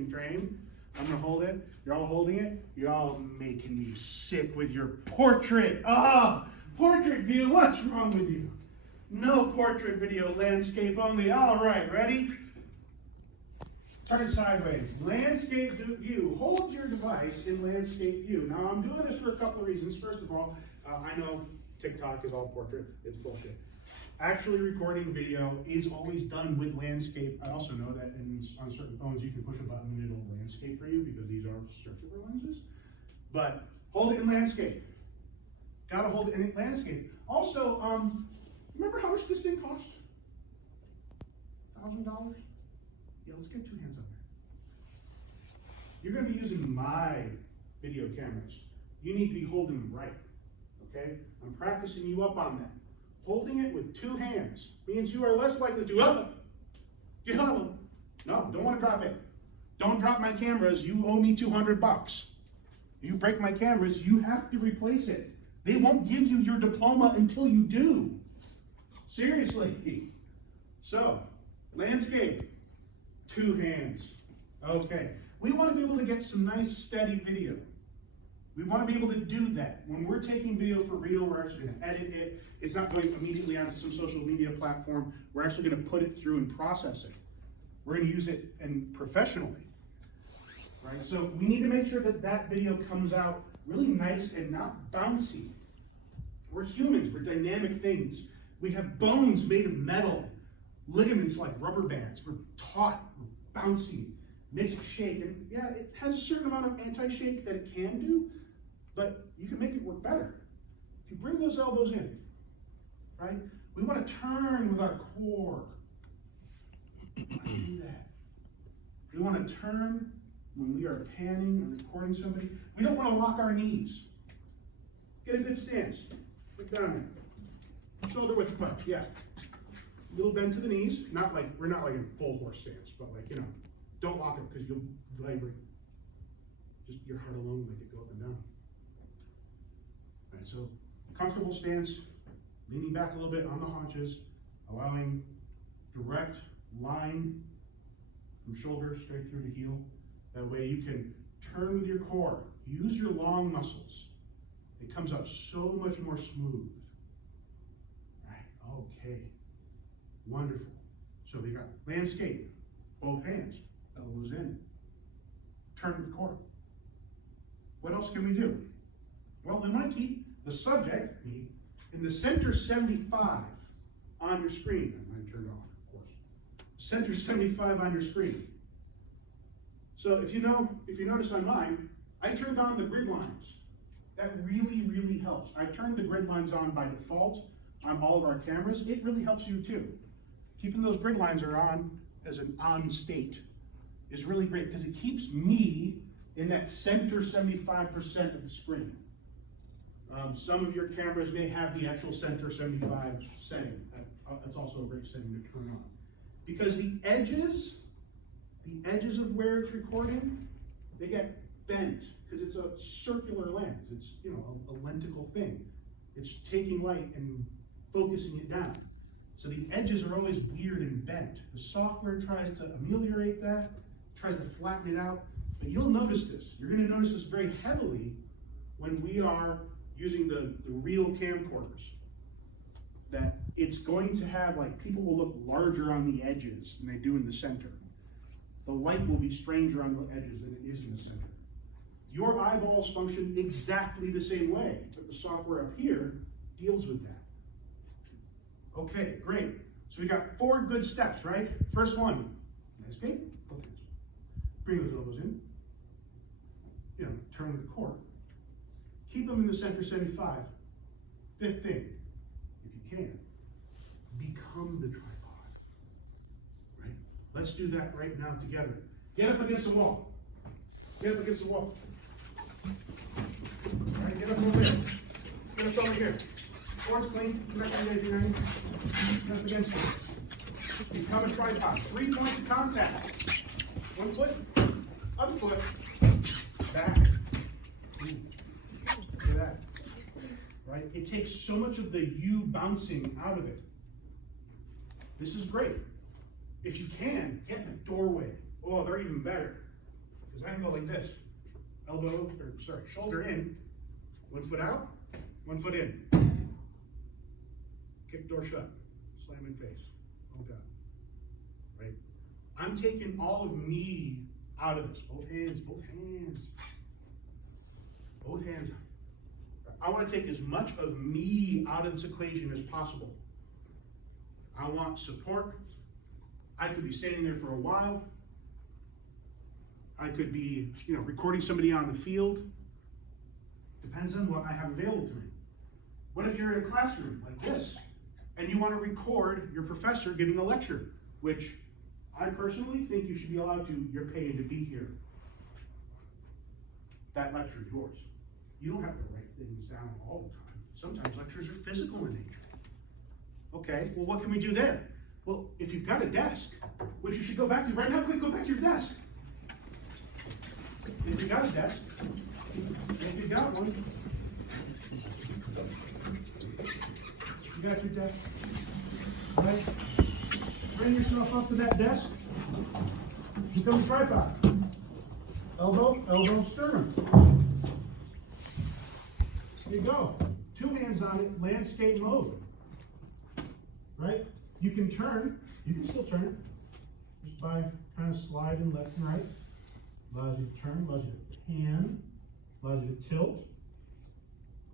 frame. I'm gonna hold it. You're all holding it. You're all making me sick with your portrait. Portrait view. What's wrong with you? No portrait video, landscape only. All right, ready? Turn sideways. Landscape view. Hold your device in landscape view. Now, I'm doing this for a couple of reasons. First of all, I know TikTok is all portrait. It's bullshit. Actually recording video is always done with landscape. I also know that on certain phones you can push a button and it'll landscape for you because these are circular lenses. But hold it in landscape. Gotta hold it in landscape. Also, remember how much this thing cost? $1,000? Yeah, let's get two hands up there. You're gonna be using my video cameras. You need to be holding them right, okay? I'm practicing you up on that. Holding it with two hands means you are less likely to, no, don't want to drop it. Don't drop my cameras, you owe me $200. You break my cameras, you have to replace it. They won't give you your diploma until you do. Seriously. So, landscape, two hands. Okay, we want to be able to get some nice steady video. We want to be able to do that. When we're taking video for real, we're actually going to edit it. It's not going immediately onto some social media platform. We're actually going to put it through and process it. We're going to use it professionally, right? So we need to make sure that that video comes out really nice and not bouncy. We're humans. We're dynamic things. We have bones made of metal, ligaments like rubber bands. We're taut, we're bouncy, makes it shake. And yeah, it has a certain amount of anti-shake that it can do, but you can make it work better. If you bring those elbows in, right? We want to turn with our core. How do we do that? We want to turn when we are panning or recording somebody. We don't want to lock our knees. Get a good stance. Look down there. Shoulder width punch, yeah. A little bend to the knees. Not like, we're not like in full horse stance, but like, you know, don't lock it because you'll vibrate. Just your heart alone will make it go up and down. All right, so comfortable stance, leaning back a little bit on the haunches, allowing direct line from shoulder straight through to heel. That way you can turn with your core. Use your long muscles. It comes out so much more smooth. Right, okay, wonderful. So we got landscape, both hands, elbows in, turn with the core. What else can we do? Well, we want to keep the subject, me, in the center 75 on your screen. I'm turned off, of course. Center 75 on your screen. So if you notice on mine, I turned on the grid lines. That really, really helps. I've turned the grid lines on by default on all of our cameras. It really helps you too. Keeping those grid lines are on as an on state is really great because it keeps me in that center 75% of the screen. Some of your cameras may have the actual center 75 setting. That's also a great setting to turn on. Because the edges of where it's recording, they get bent because it's a circular lens. It's, you know, a lenticle thing. It's taking light and focusing it down. So the edges are always weird and bent. The software tries to ameliorate that, tries to flatten it out, but you'll notice this. You're gonna notice this very heavily when we are using the real camcorders. That it's going to have, like, people will look larger on the edges than they do in the center. The light will be stranger on the edges than it is in the center. Your eyeballs function exactly the same way, but the software up here deals with that. Okay, great. So we got 4 good steps, right? First one, landscape, both hands. Bring those elbows in. You know, turn with the core. Keep them in the center 75. 5th thing, if you can, become the tripod, right? Let's do that right now together. Get up against the wall. Get up against the wall. All right, get up over here. Get up over here. Force clean, connect to the edge, get up against it. Become a tripod. 3 points of contact. 1 foot, other foot, back. Look at that. Right? It takes so much of the you bouncing out of it. This is great. If you can, get in the doorway. Oh, they're even better. because I can go like this. Shoulder in, 1 foot out, 1 foot in. Kick door shut, slam in face. Oh God, right? I'm taking all of me out of this. Both hands, both hands. Both hands. I want to take as much of me out of this equation as possible. I want support. I could be standing there for a while. I could be, recording somebody on the field. Depends on what I have available to me. What if you're in a classroom like this, and you want to record your professor giving a lecture, which I personally think you should be allowed to. You're paid to be here. That lecture is yours. You don't have to write things down all the time. Sometimes lectures are physical in nature. Okay, well, what can we do there? Well, if you've got a desk, which you should go back to right now, quick, go back to your desk. If you got a desk, if you got one, you got your desk, right? Bring yourself up to that desk. Become a tripod. Elbow, sternum. There you go. 2 hands on it, landscape mode. Right? You can still turn, just by kind of sliding left and right. Allows you to turn, allows you to pan, allows you to tilt,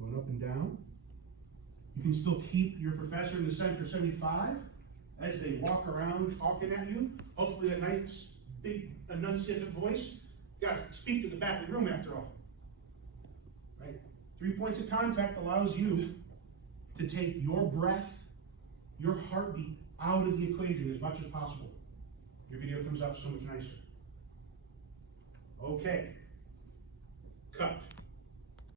going up and down. You can still keep your professor in the center 75 as they walk around talking at you. Hopefully a nice, big, enunciative voice. You gotta speak to the back of the room after all. Right? 3 points of contact allows you to take your breath, your heartbeat out of the equation as much as possible. Your video comes up so much nicer. Okay.